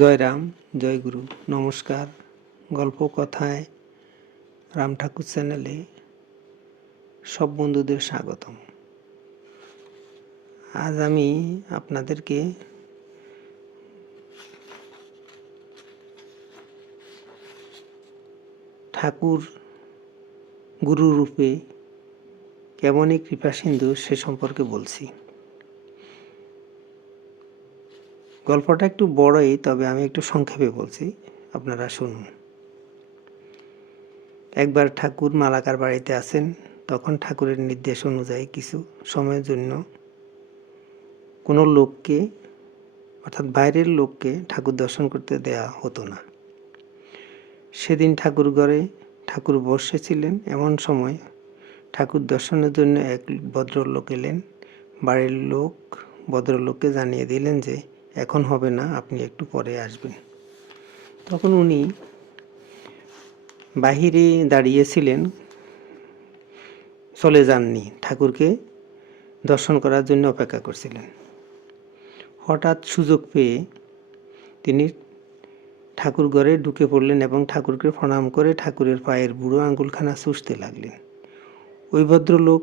জয় রাম, জয় গুরু, নমস্কার। গল্প কথায় রাম ঠাকুর চ্যানেলে সব বন্ধুদের স্বাগতম। আজ আমি আপনাদেরকে ঠাকুর গুরু রূপে কেমনই কৃপা সিন্ধু সে সম্পর্কে বলছি। গল্পটা একটু বড়ই, তবে আমি একটু সংক্ষেপে বলছি, আপনারা শুনুন। একবার ঠাকুর মালাকার বাড়িতে আছেন। তখন ঠাকুরের নির্দেশ অনুযায়ী কিছু সময়ের জন্য কোনো লোককে, অর্থাৎ বাইরের লোককে ঠাকুর দর্শন করতে দেয়া হতো না। সেদিন ঠাকুর ঘরে ঠাকুর বসেছিলেন। এমন সময় ঠাকুর দর্শনের জন্য এক ভদ্রলোক এলেন। বাড়ির লোক ভদ্রলোককে জানিয়ে দিলেন যে এখন হবে না, আপনি একটু পরে আসবেন। তখন উনি বাহিরে দাঁড়িয়েছিলেন, চলে যাননি, ঠাকুরকে দর্শন করার জন্য অপেক্ষা করছিলেন। হঠাৎ সুযোগ পেয়ে তিনি ঠাকুর ঘরে ঢুকে পড়লেন এবং ঠাকুরকে প্রণাম করে ঠাকুরের পায়ের বুড়ো আঙুলখানা চুষতে লাগলেন। ওই ভদ্রলোক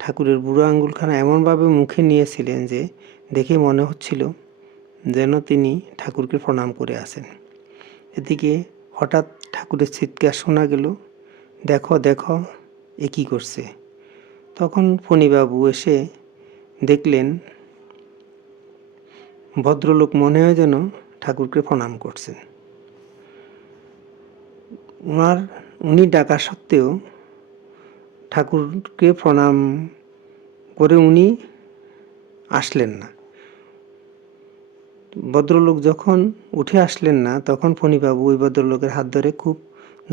ঠাকুরের বুড়ো আঙুলখানা এমনভাবে মুখে নিয়েছিলেন যে দেখে মনে হচ্ছিল যেন তিনি ঠাকুরকে প্রণাম করে আছেন। এদিকে হঠাৎ ঠাকুরের চিৎকার শোনা গেল, দেখো দেখো, এ কী করছে। তখন ফণিবাবু এসে দেখলেন ভদ্রলোক মনে হয় যেন ঠাকুরকে প্রণাম করছেন। উনি ডাকা সত্ত্বেও ঠাকুরকে প্রণাম করে উনি আসলেন না। ভদ্রলোক যখন উঠে আসলেন না, তখন ফণিবাবু ওই ভদ্রলোকের হাত ধরে খুব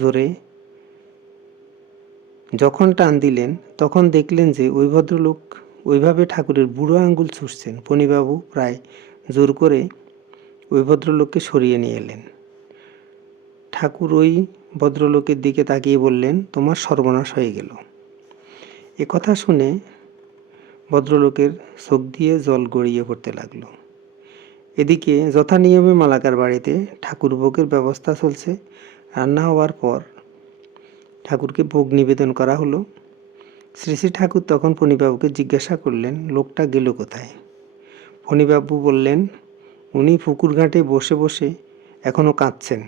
জোরে যখন টান দিলেন, তখন দেখলেন যে ওই ভদ্রলোক ওইভাবে ঠাকুরের বুড়ো আঙ্গুল চুষছেন। ফণিবাবু প্রায় জোর করে ওই ভদ্রলোককে সরিয়ে নিয়ে এলেন। ঠাকুর ওই ভদ্রলোকের দিকে তাকিয়ে বললেন, তোমার সর্বনাশ হয়ে গেল। এ কথা শুনে ভদ্রলোকের চোখ দিয়ে জল গড়িয়ে পড়তে লাগলো। এদিকে যথা নিয়মে মালাকার বাড়িতে ঠাকুর ভোগের ব্যবস্থা চলছে। রান্না হওয়ার পর ঠাকুরকে ভোগ নিবেদন করা হলো। শ্রী শ্রী ঠাকুর তখন ফণিবাবুকে জিজ্ঞাসা করলেন, লোকটা গেল কোথায়? ফণিবাবু বললেন, উনি পুকুর ঘাটে বসে বসে এখনও কাঁদছেন।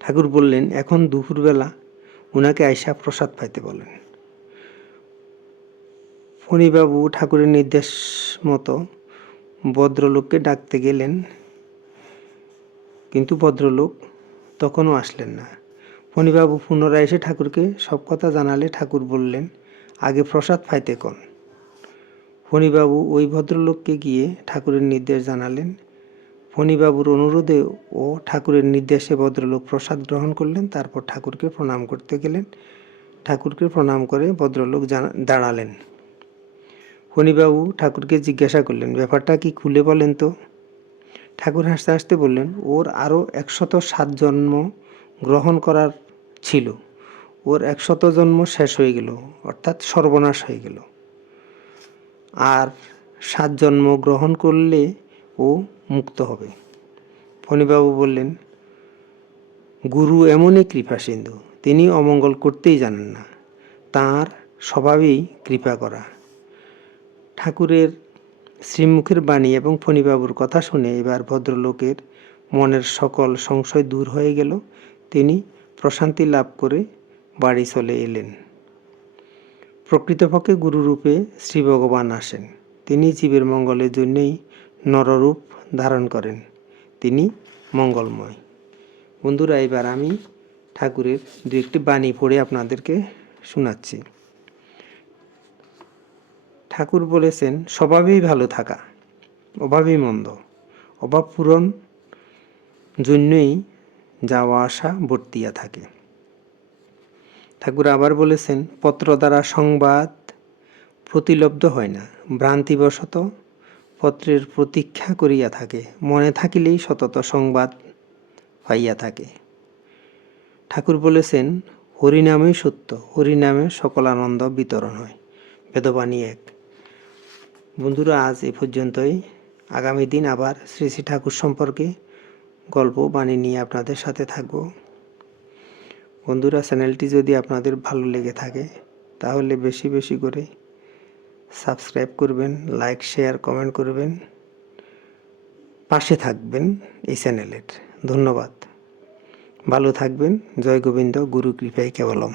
ঠাকুর বললেন, এখন দুপুরবেলা উনাকে আইসা প্রসাদ পাইতে বলেন। ফণিবাবু ঠাকুরের নির্দেশ মতো ভদ্রলোককে ডাকতে গেলেন, কিন্তু ভদ্রলোক তখনও আসলেন না। ফণিবাবু পুনরায় এসে ঠাকুরকে সব কথা জানালে ঠাকুর বললেন, আগে প্রসাদ পাইতে কোন। ফণিবাবু ওই ভদ্রলোককে গিয়ে ঠাকুরের নির্দেশ জানালেন। ফণিবাবুর অনুরোধে ও ঠাকুরের নির্দেশে ভদ্রলোক প্রসাদ গ্রহণ করলেন। তারপর ঠাকুরকে প্রণাম করতে গেলেন। ঠাকুরকে প্রণাম করে ভদ্রলোক দাঁড়ালেন। ফণিবাবু ঠাকুরকে জিজ্ঞাসা করলেন, ব্যাপারটা কি খুলে বলেন তো। ঠাকুর হাসতে হাসতে বললেন, ওর আরও 107 জন্ম গ্রহণ করার ছিল। ওর 100 জন্ম শেষ হয়ে গেল, অর্থাৎ সর্বনাশ হয়ে গেল। আর 7 জন্ম গ্রহণ করলে ও মুক্ত হবে। ফণিবাবু বললেন, গুরু এমনই কৃপা সিন্ধু, তিনি অমঙ্গল করতেই জানেন না, তাঁর স্বভাবেই কৃপা করা। ঠাকুরের শ্রীমুখের বাণী এবং ফণিবাবুর কথা শুনে এবার ভদ্রলোকের মনের সকল সংশয় দূর হয়ে গেল। তিনি প্রশান্তি লাভ করে বাড়ি চলে এলেন। প্রকৃতপক্ষে গুরুরূপে শ্রী ভগবান আসেন। তিনি জীবের মঙ্গলের জন্যই নররূপ ধারণ করেন। তিনি মঙ্গলময়। বন্ধুরা, এবার আমি ঠাকুরের দু একটি বাণী পড়ে আপনাদেরকে শোনাচ্ছি। ঠাকুর বলেছেন, স্বভাবেই ভালো থাকা, অভাবই মন্দ, অভাব পূরণ জন্যই যাওয়া আসা বর্তিয়া থাকে। ঠাকুর আবার বলেছেন, পত্র দ্বারা সংবাদ প্রতিলব্ধ হয় না, ভ্রান্তিবশত পত্রের প্রতীক্ষা করিয়া থাকে, মনে থাকিলেই সতত সংবাদ পাইয়া থাকে। ঠাকুর বলেছেন, হরিনামই সত্য, হরিনামে সকল আনন্দ বিতরণ হয়। বেদবাণী 1। বন্ধুরা, আজ এ পর্যন্তই। আগামী দিন আবার শ্রী শ্রী ঠাকুর সম্পর্কে গল্প বাণী নিয়ে আপনাদের সাথে থাকব। বন্ধুরা, চ্যানেলটি যদি আপনাদের ভালো লেগে থাকে তাহলে বেশি বেশি করে সাবস্ক্রাইব করবেন, লাইক, শেয়ার, কমেন্ট করবেন, পাশে থাকবেন এই চ্যানেলের। ধন্যবাদ। ভালো থাকবেন। জয় গোবিন্দ, গুরু কৃপায় কেবলম।